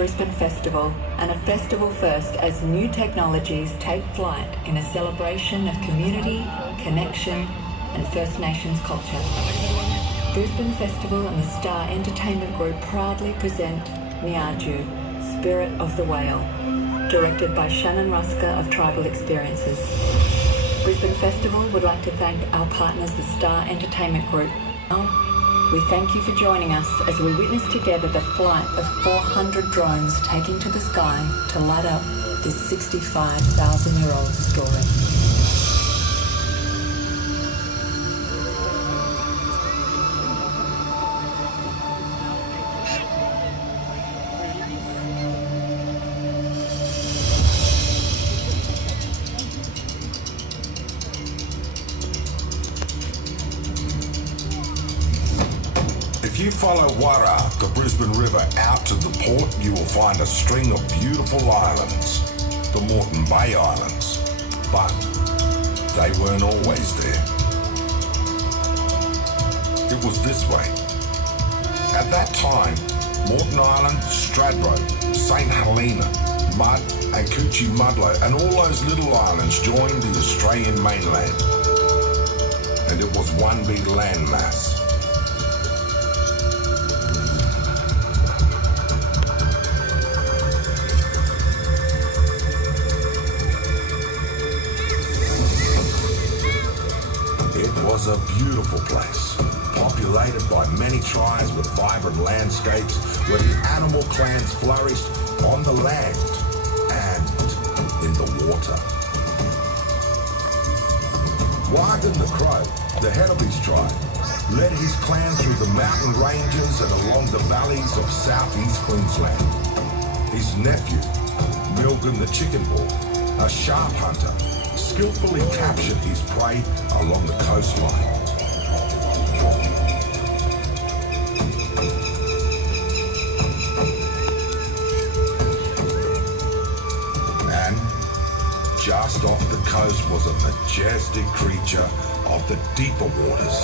Brisbane Festival, and a festival first as new technologies take flight in a celebration of community, connection and First Nations culture. Brisbane Festival and the Star Entertainment Group proudly present Nieergoo, Spirit of the Whale, directed by Shannon Ruska of Tribal Experiences. Brisbane Festival would like to thank our partners, the Star Entertainment Group. We thank you for joining us as we witness together the flight of 400 drones taking to the sky to light up this 65,000-year-old story. If you follow Wararr, the Brisbane River, out to the port, you will find a string of beautiful islands, the Moreton Bay Islands. But they weren't always there. It was this way. At that time, Moreton Island, Stradbroke, St Helena, Mudd and Coochie Mudlow and all those little islands joined the Australian mainland. And it was one big landmass. It was a beautiful place, populated by many tribes with vibrant landscapes where the animal clans flourished on the land and in the water. Wararr the Crow, the head of his tribe, led his clan through the mountain ranges and along the valleys of southeast Queensland. His nephew, Meanjin the Chicken Hawk, a sharp hunter, skillfully captured his prey along the coastline. And just off the coast was a majestic creature of the deeper waters,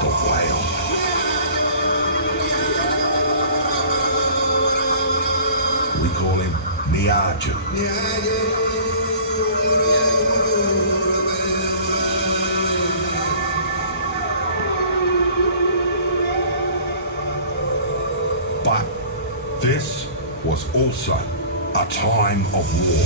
the whale. We call him Nieergoo. But this was also a time of war.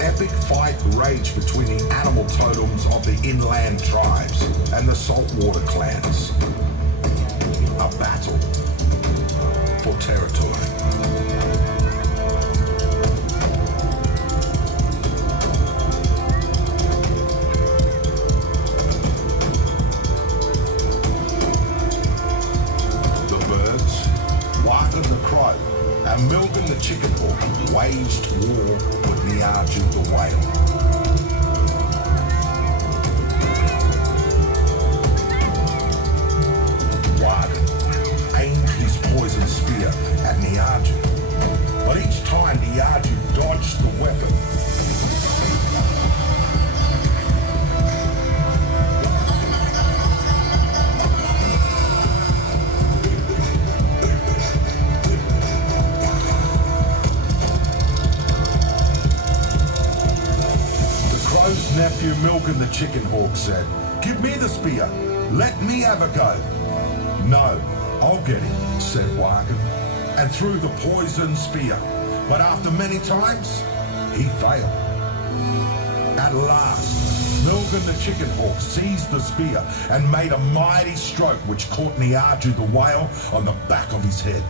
Epic fight raged between the animal totems of the inland tribes and the saltwater clans. A battle for territory. The birds, Wararr the Crow, and Meanjin the Chicken Hawk waged war with Nieergoo the whale. Wararr aimed his poison spear at Nieergoo, but each time Nieergoo dodged the weapon. Nephew Meanjin the Chicken Hawk said, "Give me the spear. Let me have a go." "No, I'll get him," said Wararr, and threw the poison spear. But after many times, he failed. At last, Meanjin the Chicken Hawk seized the spear and made a mighty stroke which caught Nieergoo the whale on the back of his head.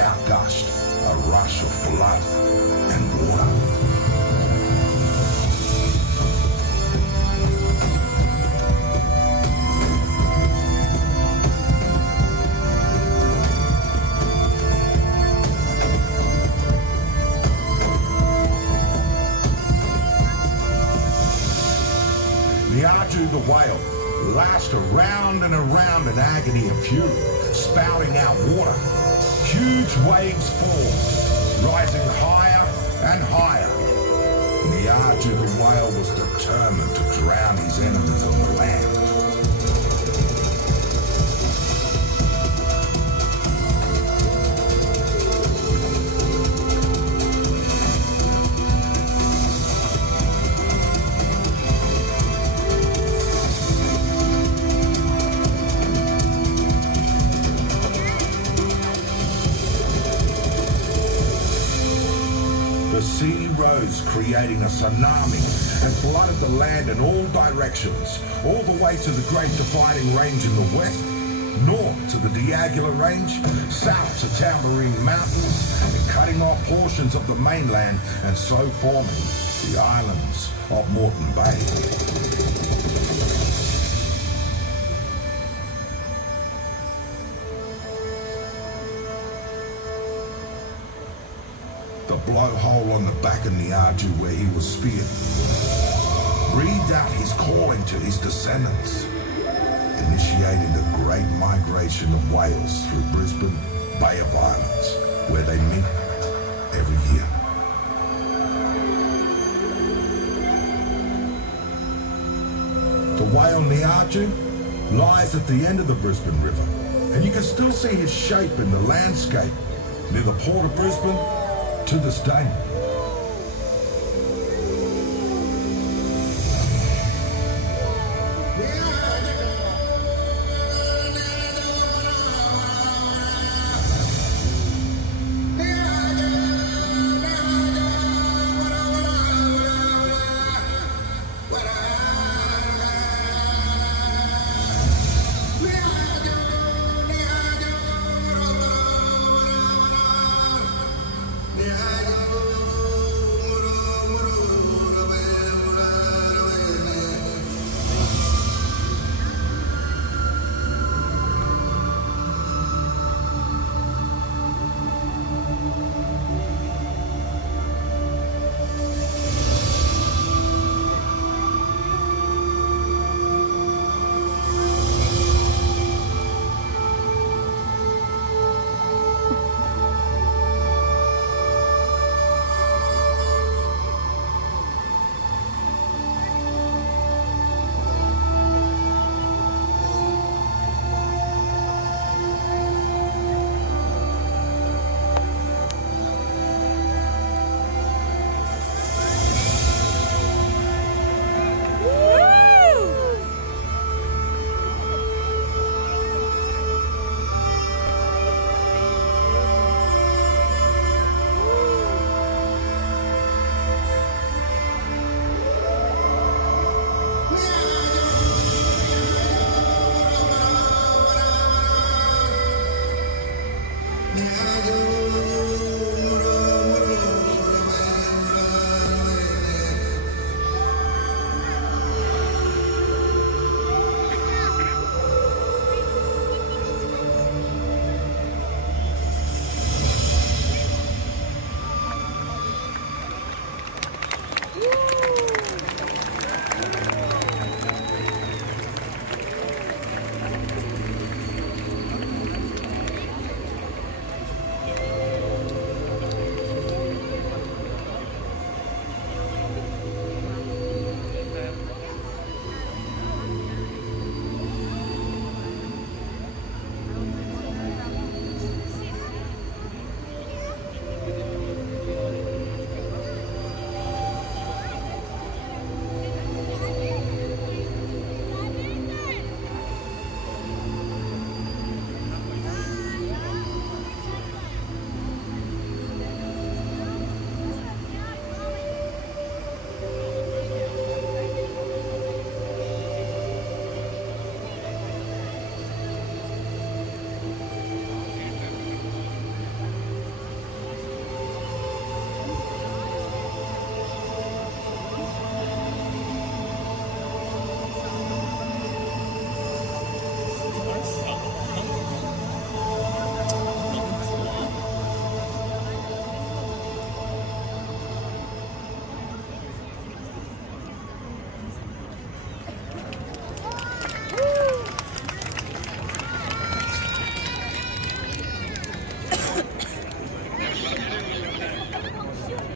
Out gushed a rush of blood and water. whale lashed around and around in agony and fury, spouting out water. Huge waves formed, rising higher and higher. Nieergoo the whale was determined to drown his enemies on the land. The sea rose, creating a tsunami, and flooded the land in all directions, all the way to the Great Dividing Range in the west, north to the Diagular Range, south to Tambourine Mountains, and cutting off portions of the mainland, and so forming the islands of Moreton Bay. The blowhole on the back of Nieergoo where he was speared breathed out his calling to his descendants, initiating the great migration of whales through Brisbane, Bay of Islands, where they meet every year. The whale Nieergoo lies at the end of the Brisbane River, and you can still see his shape in the landscape near the port of Brisbane to this day.